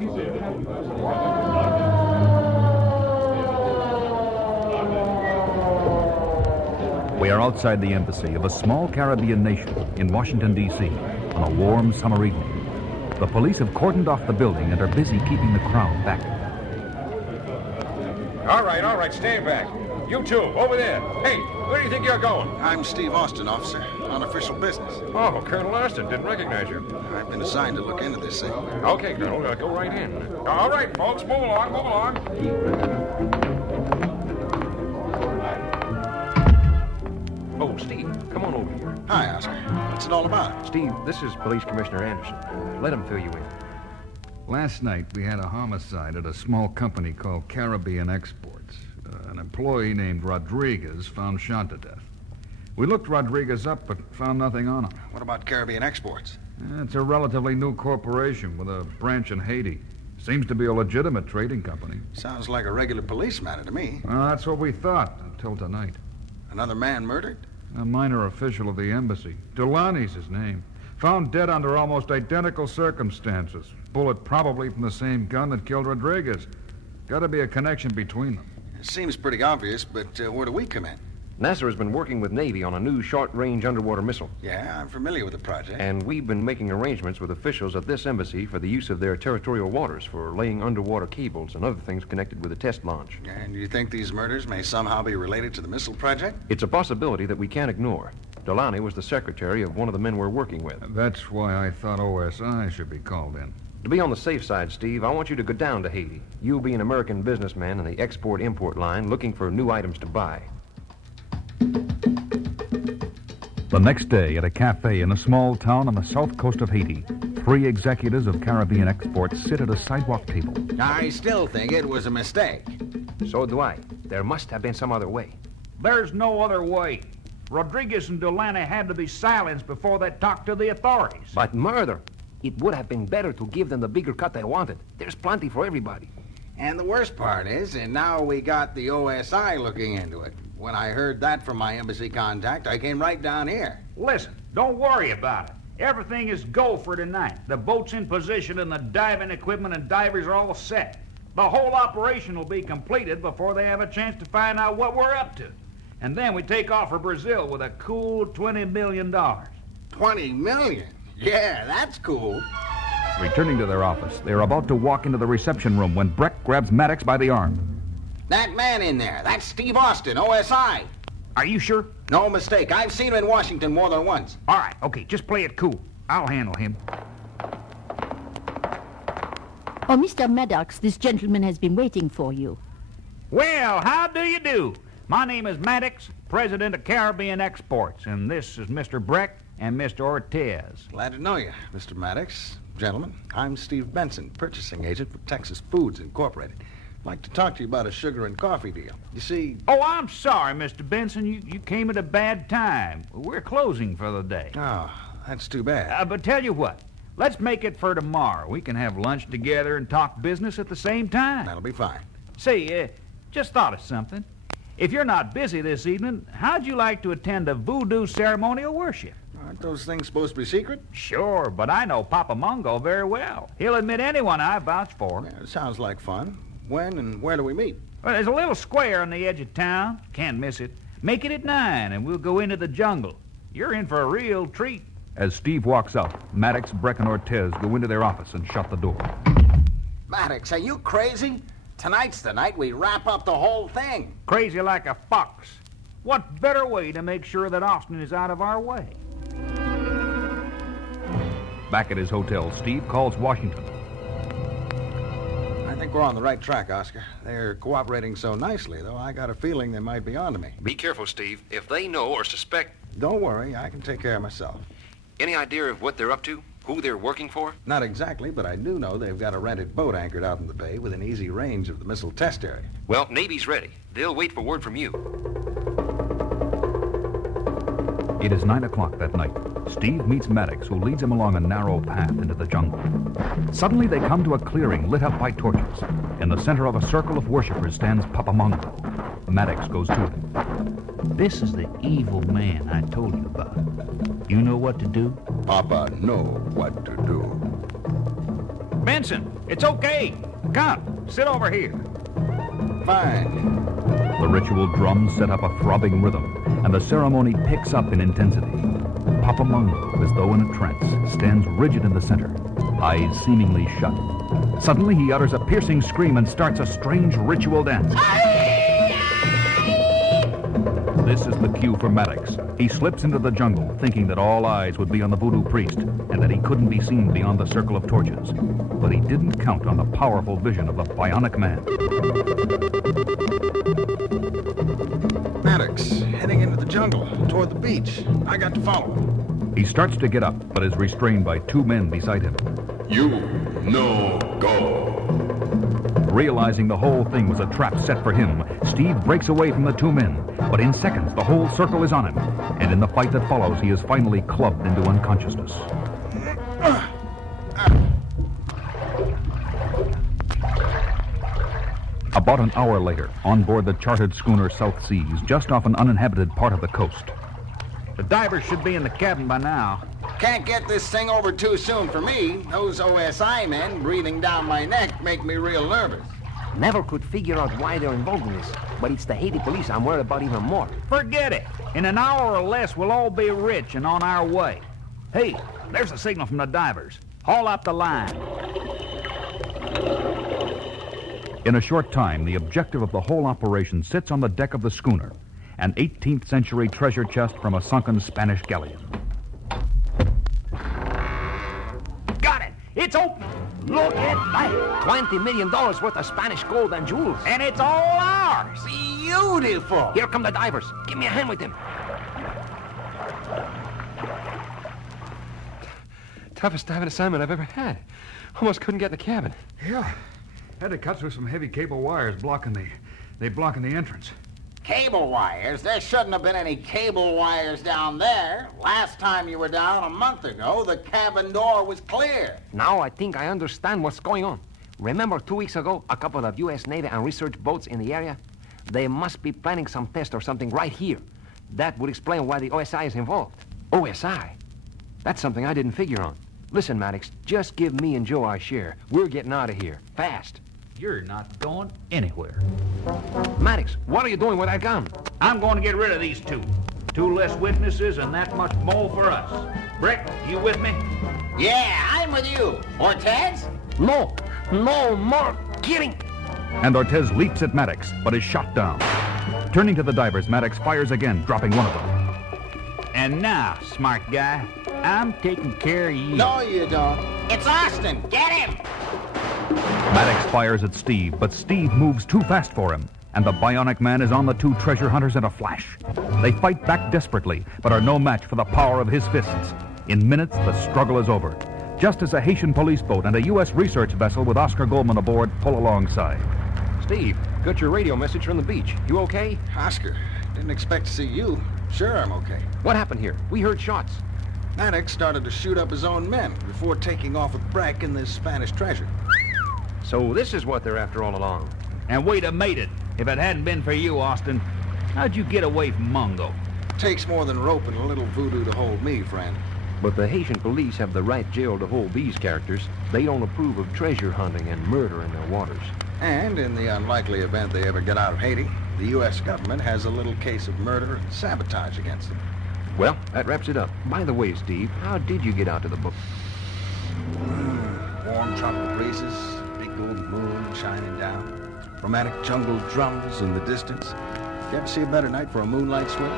We are outside the embassy of a small Caribbean nation in Washington, D.C. on a warm summer evening. The police have cordoned off the building and are busy keeping the crowd back. All right, stand back. You two, over there. Hey, where do you think you're going? I'm Steve Austin, officer, on official business. Oh, Colonel Austin, didn't recognize you. I've been assigned to look into this thing. Okay, Colonel, go right in. All right, folks, move along. Oh, Steve, come on over here. Hi, Oscar. What's it all about? Steve, this is Police Commissioner Anderson. Let him fill you in. Last night, we had a homicide at a small company called Caribbean Exports. An employee named Rodriguez found shot to death. We looked Rodriguez up, but found nothing on him. What about Caribbean Exports? It's a relatively new corporation with a branch in Haiti. Seems to be a legitimate trading company. Sounds like a regular police matter to me. Well, that's what we thought until tonight. Another man murdered? A minor official of the embassy. Delaney's his name. Found dead under almost identical circumstances. Bullet probably from the same gun that killed Rodriguez. Got to be a connection between them. It seems pretty obvious, but where do we come in? NASA has been working with Navy on a new short-range underwater missile. Yeah, I'm familiar with the project. And we've been making arrangements with officials at this embassy for the use of their territorial waters for laying underwater cables and other things connected with the test launch. And you think these murders may somehow be related to the missile project? It's a possibility that we can't ignore. Delaney was the secretary of one of the men we're working with. That's why I thought OSI should be called in. To be on the safe side, Steve, I want you to go down to Haiti. You'll be an American businessman in the export-import line looking for new items to buy. The next day, at a cafe in a small town on the south coast of Haiti, 3 executives of Caribbean Exports sit at a sidewalk table. I still think it was a mistake. So do I. There must have been some other way. There's no other way. Rodriguez and Delaney had to be silenced before they talked to the authorities. But murder? It would have been better to give them the bigger cut they wanted. There's plenty for everybody. And the worst part is, and now we got the OSI looking into it. When I heard that from my embassy contact, I came right down here. Listen, don't worry about it. Everything is go for tonight. The boat's in position and the diving equipment and divers are all set. The whole operation will be completed before they have a chance to find out what we're up to. And then we take off for Brazil with a cool $20 million. $20 million? Yeah, that's cool. Returning to their office, they are about to walk into the reception room when Breck grabs Maddox by the arm. That man in there, that's Steve Austin, OSI. Are you sure? No mistake. I've seen him in Washington more than once. All right, okay, just play it cool. I'll handle him. Oh, Mr. Maddox, this gentleman has been waiting for you. Well, how do you do? My name is Maddox, president of Caribbean Exports, and this is Mr. Breck and Mr. Ortiz. Glad to know you, Mr. Maddox. Gentlemen, I'm Steve Benson, purchasing agent for Texas Foods Incorporated. I'd like to talk to you about a sugar and coffee deal. You see... Oh, I'm sorry, Mr. Benson. You came at a bad time. We're closing for the day. Oh, that's too bad. But tell you what, let's make it for tomorrow. We can have lunch together and talk business at the same time. That'll be fine. Say, just thought of something. If you're not busy this evening, how'd you like to attend a voodoo ceremonial worship? Aren't those things supposed to be secret? Sure, but I know Papa Mungo very well. He'll admit anyone I vouch for. Yeah, it sounds like fun. When and where do we meet? Well, there's a little square on the edge of town. Can't miss it. Make it at 9, and we'll go into the jungle. You're in for a real treat. As Steve walks out, Maddox, Breck, and Ortiz go into their office and shut the door. Maddox, are you crazy? Tonight's the night we wrap up the whole thing. Crazy like a fox. What better way to make sure that Austin is out of our way? Back at his hotel, Steve calls Washington. I think we're on the right track, Oscar. They're cooperating so nicely, though I got a feeling they might be onto me. Be careful, Steve. If they know or suspect... Don't worry, I can take care of myself. Any idea of what they're up to? Who they're working for? Not exactly, but I do know they've got a rented boat anchored out in the bay within easy range of the missile test area. Well, Navy's ready. They'll wait for word from you. It is 9 o'clock that night. Steve meets Maddox, who leads him along a narrow path into the jungle. Suddenly, they come to a clearing lit up by torches. In the center of a circle of worshippers stands Papa Mungo. Maddox goes to him. This is the evil man I told you about. You know what to do? Papa know what to do. Benson, it's okay. Come, sit over here. Fine. The ritual drums set up a throbbing rhythm, and the ceremony picks up in intensity. Papa Mungo, as though in a trance, stands rigid in the center, eyes seemingly shut. Suddenly, he utters a piercing scream and starts a strange ritual dance. This is the cue for Maddox. He slips into the jungle, thinking that all eyes would be on the voodoo priest, and that he couldn't be seen beyond the circle of torches. But he didn't count on the powerful vision of the bionic man. Maddox, heading into the jungle, toward the beach. I got to follow him. He starts to get up, but is restrained by two men beside him. You no go. Realizing the whole thing was a trap set for him, Steve breaks away from the two men. But in seconds, the whole circle is on him. And in the fight that follows, he is finally clubbed into unconsciousness. About an hour later, on board the chartered schooner South Seas, just off an uninhabited part of the coast. The divers should be in the cabin by now. Can't get this thing over too soon for me. Those OSI men breathing down my neck make me real nervous. Never could figure out why they're involved in this, but it's the Haiti police I'm worried about even more. Forget it. In an hour or less, we'll all be rich and on our way. Hey, there's a signal from the divers. Haul up the line. In a short time, the objective of the whole operation sits on the deck of the schooner, an 18th century treasure chest from a sunken Spanish galleon. Got it. It's open. Look at that! $20 million worth of Spanish gold and jewels. And it's all ours. Beautiful! Here come the divers. Give me a hand with them. Toughest diving assignment I've ever had. Almost couldn't get in the cabin. Yeah. Had to cut through some heavy cable wires blocking the entrance. Cable wires? There shouldn't have been any cable wires down there. Last time you were down a month ago, the cabin door was clear. Now I think I understand what's going on. Remember 2 weeks ago, a couple of U.S. Navy and research boats in the area? They must be planning some test or something right here. That would explain why the OSI is involved. OSI? That's something I didn't figure on. Listen, Maddox, just give me and Joe our share. We're getting out of here. Fast. You're not going anywhere. Maddox, what are you doing with that gun? I'm going to get rid of these two. Two less witnesses and that much more for us. Brick, you with me? Yeah, I'm with you. Ortez? No more kidding. And Ortez leaps at Maddox, but is shot down. Turning to the divers, Maddox fires again, dropping one of them. And now, smart guy, I'm taking care of you. No, you don't. It's Austin. Get him! Maddox fires at Steve, but Steve moves too fast for him, and the bionic man is on the two treasure hunters in a flash. They fight back desperately, but are no match for the power of his fists. In minutes, the struggle is over, just as a Haitian police boat and a U.S. research vessel with Oscar Goldman aboard pull alongside. Steve, got your radio message from the beach. You okay? Oscar, didn't expect to see you. Sure, I'm okay. What happened here? We heard shots. Maddox started to shoot up his own men before taking off with Breck and this Spanish treasure. So this is what they're after all along. And we'd have made it if it hadn't been for you, Austin. How'd you get away from Mungo? Takes more than rope and a little voodoo to hold me, friend. But the Haitian police have the right jail to hold these characters. They don't approve of treasure hunting and murder in their waters. And in the unlikely event they ever get out of Haiti, the U.S. government has a little case of murder and sabotage against them. Well, that wraps it up. By the way, Steve, how did you get out to the boat? Warm tropical breezes, big golden moon shining down, romantic jungle drums in the distance. You ever see a better night for a moonlight swim?